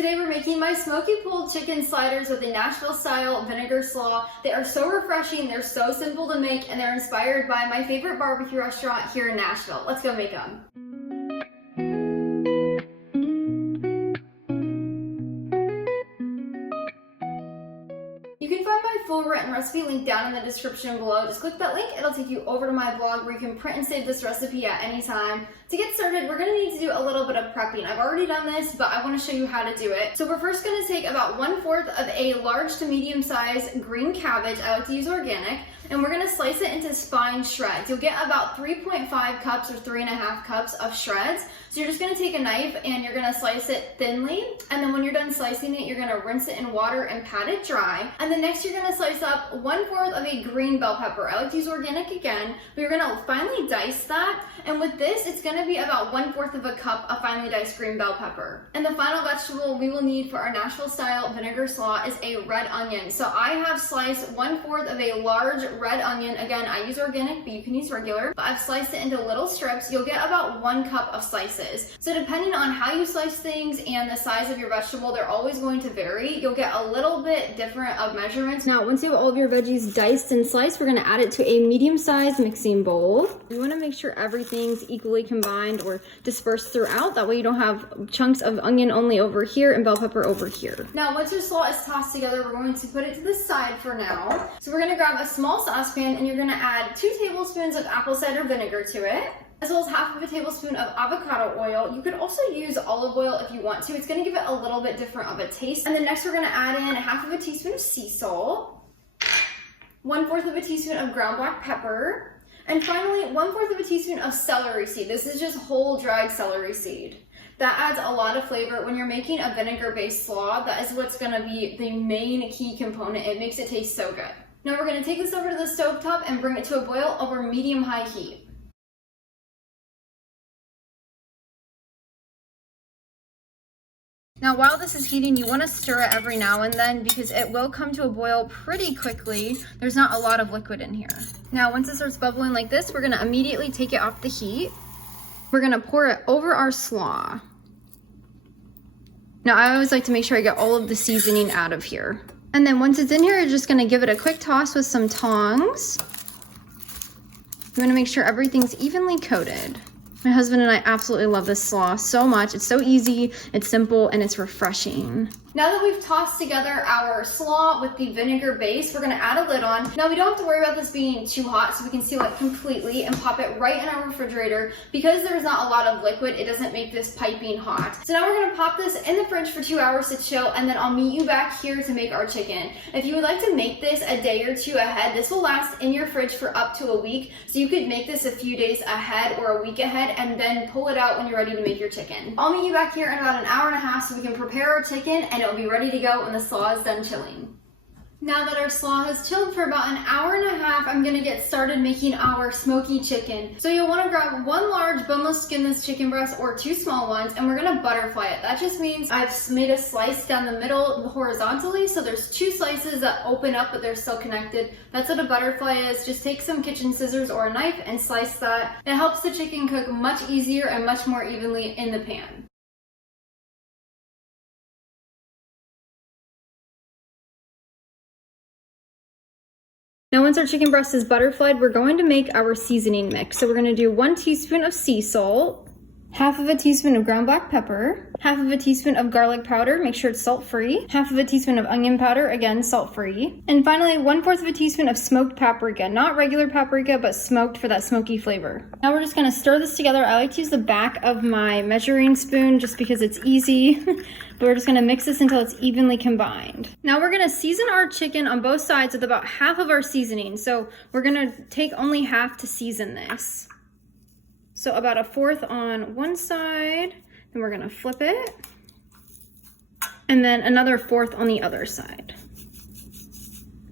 Today we're making my smoky pulled chicken sliders with a Nashville-Style Vinegar Slaw. They are so refreshing, they're so simple to make, and they're inspired by my favorite barbecue restaurant here in Nashville. Let's go make them. You can find my full written recipe link down in the description below. Just click that link, it'll take you over to my blog where you can print and save this recipe at any time. To get started, we're gonna need to do a little bit of prepping. I've already done this, but I wanna show you how to do it. So we're first gonna take about 1/4 of a large to medium sized green cabbage. I like to use organic. And we're gonna slice it into spine shreds. You'll get about 3.5 cups or 3.5 cups of shreds. So you're just gonna take a knife and you're gonna slice it thinly. And then when you're done slicing it, you're gonna rinse it in water and pat it dry. And then next you're gonna slice up 1/4 of a green bell pepper. I like to use organic again, but you're gonna finely dice that. And with this, it's gonna be about 1/4 of a cup of finely diced green bell pepper. And the final vegetable we will need for our Nashville-Style Vinegar Slaw is a red onion. So I have sliced 1/4 of a large red onion. Again, I use organic, but you can use regular. But I've sliced it into little strips. You'll get about 1 cup of slices. So depending on how you slice things and the size of your vegetable, they're always going to vary. You'll get a little bit different of measurements. Now, once you have all of your veggies diced and sliced, we're gonna add it to a medium-sized mixing bowl. You wanna make sure everything's equally combined or dispersed throughout. That way you don't have chunks of onion only over here and bell pepper over here. Now, once your slaw is tossed together, we're going to put it to the side for now. So we're gonna grab a small saucepan and you're gonna add 2 tablespoons of apple cider vinegar to it, as well as 1/2 tablespoon of avocado oil. You could also use olive oil if you want to. It's gonna give it a little bit different of a taste. And then next we're gonna add in 1/2 teaspoon of sea salt, 1/4 teaspoon of ground black pepper, and finally 1/4 teaspoon of celery seed. This is just whole dried celery seed. That adds a lot of flavor. When you're making a vinegar-based slaw, that is what's gonna be the main key component. It makes it taste so good. Now we're gonna take this over to the stovetop and bring it to a boil over medium-high heat. Now while this is heating, you want to stir it every now and then because it will come to a boil pretty quickly. There's not a lot of liquid in here. Now once it starts bubbling like this, we're going to immediately take it off the heat. We're going to pour it over our slaw. Now I always like to make sure I get all of the seasoning out of here. And then once it's in here, you're just going to give it a quick toss with some tongs. You want to make sure everything's evenly coated. My husband and I absolutely love this slaw so much. It's so easy, it's simple, and it's refreshing. Now that we've tossed together our slaw with the vinegar base, we're gonna add a lid on. Now we don't have to worry about this being too hot, so we can seal it completely and pop it right in our refrigerator. Because there's not a lot of liquid, it doesn't make this piping hot. So now we're gonna pop this in the fridge for 2 hours to chill, and then I'll meet you back here to make our chicken. If you would like to make this a day or 2 ahead, this will last in your fridge for up to a week. So you could make this a few days ahead or a week ahead, and then pull it out when you're ready to make your chicken. I'll meet you back here in about 1.5 hours so we can prepare our chicken, and it'll be ready to go when the slaw is done chilling. Now that our slaw has chilled for about 1.5 hours, I'm gonna get started making our smoky chicken. So you'll wanna grab 1 large boneless skinless chicken breast or 2 small ones, and we're gonna butterfly it. That just means I've made a slice down the middle horizontally, so there's 2 slices that open up but they're still connected. That's what a butterfly is. Just take some kitchen scissors or a knife and slice that. It helps the chicken cook much easier and much more evenly in the pan. Now once our chicken breast is butterflied, we're going to make our seasoning mix. So we're going to do 1 teaspoon of sea salt, 1/2 teaspoon of ground black pepper, 1/2 teaspoon of garlic powder, make sure it's salt-free, 1/2 teaspoon of onion powder, again salt-free, and finally 1/4 teaspoon of smoked paprika, not regular paprika, but smoked for that smoky flavor. Now we're just going to stir this together. I like to use the back of my measuring spoon just because it's easy, but we're just going to mix this until it's evenly combined. Now we're going to season our chicken on both sides with about 1/2 of our seasoning, so we're going to take only 1/2 to season this. So about 1/4 on one side, then we're gonna flip it, and then another 1/4 on the other side.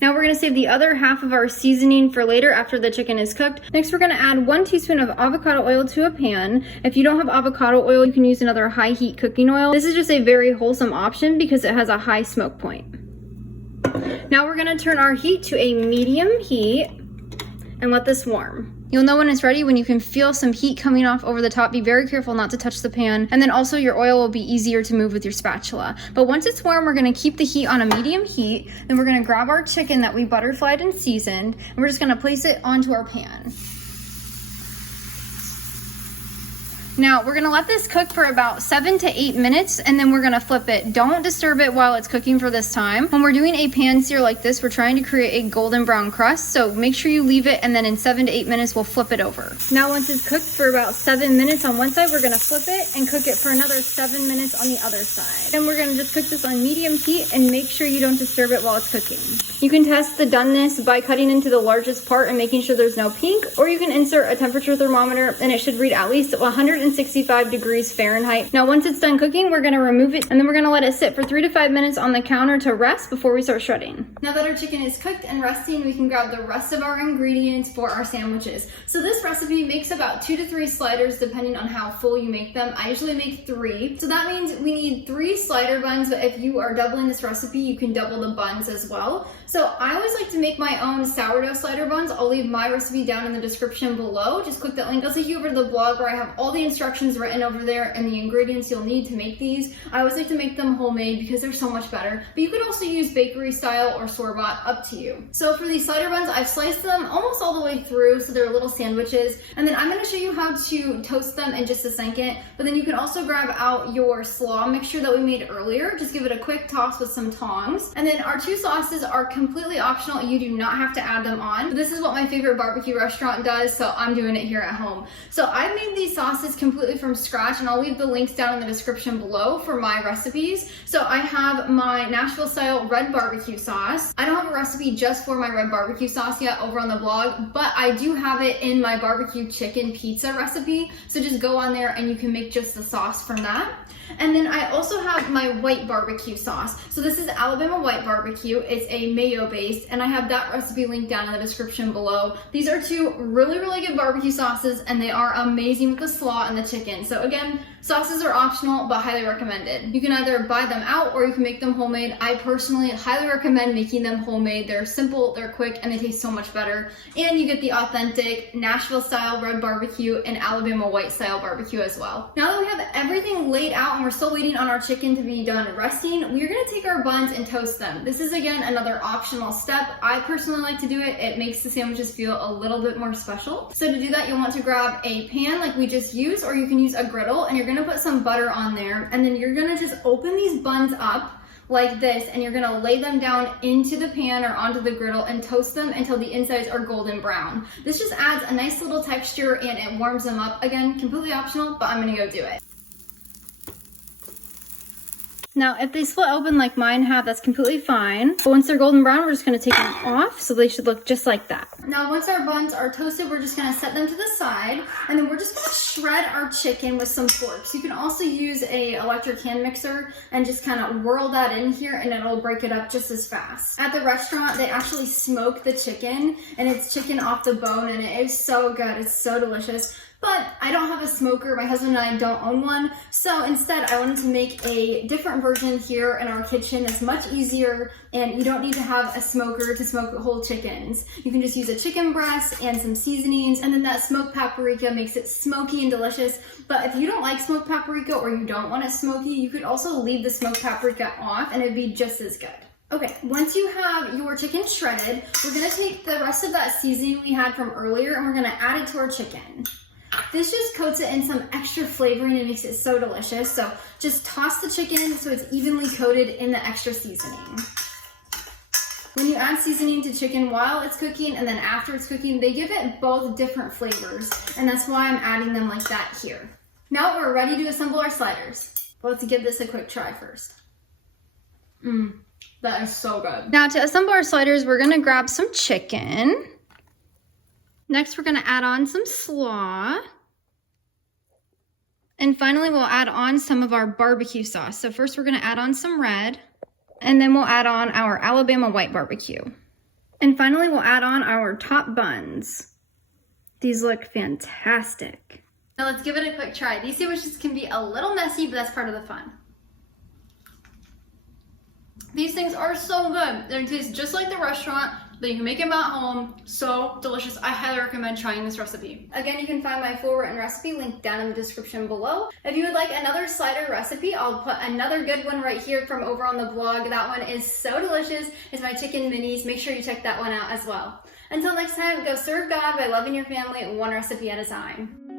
Now we're gonna save the other 1/2 of our seasoning for later after the chicken is cooked. Next, we're gonna add 1 teaspoon of avocado oil to a pan. If you don't have avocado oil, you can use another high heat cooking oil. This is just a very wholesome option because it has a high smoke point. Now we're gonna turn our heat to a medium heat and let this warm. You'll know when it's ready when you can feel some heat coming off over the top. Be very careful not to touch the pan. And then also your oil will be easier to move with your spatula. But once it's warm, we're gonna keep the heat on a medium heat. Then we're gonna grab our chicken that we butterflied and seasoned, and we're just gonna place it onto our pan. Now we're gonna let this cook for about 7 to 8 minutes, and then we're gonna flip it. Don't disturb it while it's cooking for this time. When we're doing a pan sear like this, we're trying to create a golden brown crust, so make sure you leave it, and then in 7 to 8 minutes, we'll flip it over. Now once it's cooked for about 7 minutes on one side, we're gonna flip it and cook it for another 7 minutes on the other side. Then we're gonna just cook this on medium heat and make sure you don't disturb it while it's cooking. You can test the doneness by cutting into the largest part and making sure there's no pink, or you can insert a temperature thermometer and it should read at least 165 degrees Fahrenheit. Now once it's done cooking, we're gonna remove it, and then we're gonna let it sit for 3 to 5 minutes on the counter to rest before we start shredding. Now that our chicken is cooked and resting, we can grab the rest of our ingredients for our sandwiches. So this recipe makes about 2 to 3 sliders depending on how full you make them. I usually make 3. So that means we need 3 slider buns, but if you are doubling this recipe, you can double the buns as well. So I always like to make my own sourdough slider buns. I'll leave my recipe down in the description below. Just click that link. I'll take you over to the blog where I have all the instructions written over there and the ingredients you'll need to make these. I always like to make them homemade because they're so much better, but you could also use bakery style or store-bought, up to you. So for these slider buns, I've sliced them almost all the way through, so they're little sandwiches, and then I'm going to show you how to toast them in just a second. But then you can also grab out your slaw mixture that we made earlier. Just give it a quick toss with some tongs, and then our 2 sauces are completely optional. You do not have to add them on, but this is what my favorite barbecue restaurant does, so I'm doing it here at home. So I made these sauces completely from scratch, and I'll leave the links down in the description below for my recipes. So I have my Nashville-style red barbecue sauce. I don't have a recipe just for my red barbecue sauce yet over on the blog, but I do have it in my barbecue chicken pizza recipe. So just go on there and you can make just the sauce from that. And then I also have my white barbecue sauce. So this is Alabama white barbecue. It's a mayo based, and I have that recipe linked down in the description below. These are 2 really, really good barbecue sauces, and they are amazing with the slaw and the chicken. So again, sauces are optional, but highly recommended. You can either buy them out or you can make them homemade. I personally highly recommend making them homemade. They're simple, they're quick, and they taste so much better. And you get the authentic Nashville-style red barbecue and Alabama white-style barbecue as well. Now that we have everything laid out and we're still waiting on our chicken to be done resting, we're gonna take our buns and toast them. This is, again, another optional step. I personally like to do it. It makes the sandwiches feel a little bit more special. So to do that, you'll want to grab a pan like we just used, or you can use a griddle, and you're gonna put some butter on there, and then you're gonna just open these buns up like this, and you're gonna lay them down into the pan or onto the griddle and toast them until the insides are golden brown. This just adds a nice little texture and it warms them up. Again, completely optional, but I'm gonna go do it. Now, if they split open like mine have, that's completely fine. But once they're golden brown, we're just gonna take them off, so they should look just like that. Now, once our buns are toasted, we're just gonna set them to the side, and then we're just gonna shred our chicken with some forks. You can also use a electric hand mixer and just kind of whirl that in here, and it'll break it up just as fast. At the restaurant, they actually smoke the chicken, and it's chicken off the bone, and it is so good. It's so delicious. But I don't have a smoker. My husband and I don't own one. So instead, I wanted to make a different version here in our kitchen. It's much easier, and you don't need to have a smoker to smoke whole chickens. You can just use a chicken breast and some seasonings, and then that smoked paprika makes it smoky and delicious. But if you don't like smoked paprika, or you don't want it smoky, you could also leave the smoked paprika off, and it'd be just as good. Okay, once you have your chicken shredded, we're gonna take the rest of that seasoning we had from earlier, and we're gonna add it to our chicken. This just coats it in some extra flavoring and makes it so delicious. So just toss the chicken so it's evenly coated in the extra seasoning. When you add seasoning to chicken while it's cooking and then after it's cooking, they give it both different flavors, and that's why I'm adding them like that here. Now we're ready to assemble our sliders. Let's give this a quick try first. That is so good. Now to assemble our sliders, we're gonna grab some chicken. Next, we're gonna add on some slaw. And finally, we'll add on some of our barbecue sauce. So first, we're gonna add on some red, and then we'll add on our Alabama white barbecue. And finally, we'll add on our top buns. These look fantastic. Now let's give it a quick try. These sandwiches can be a little messy, but that's part of the fun. These things are so good. They taste just like the restaurant. Then you can make them at home. So delicious. I highly recommend trying this recipe. Again, you can find my full written recipe linked down in the description below. If you would like another slider recipe, I'll put another good one right here from over on the blog. That one is so delicious. It's my chicken minis. Make sure you check that one out as well. Until next time, go serve God by loving your family one recipe at a time.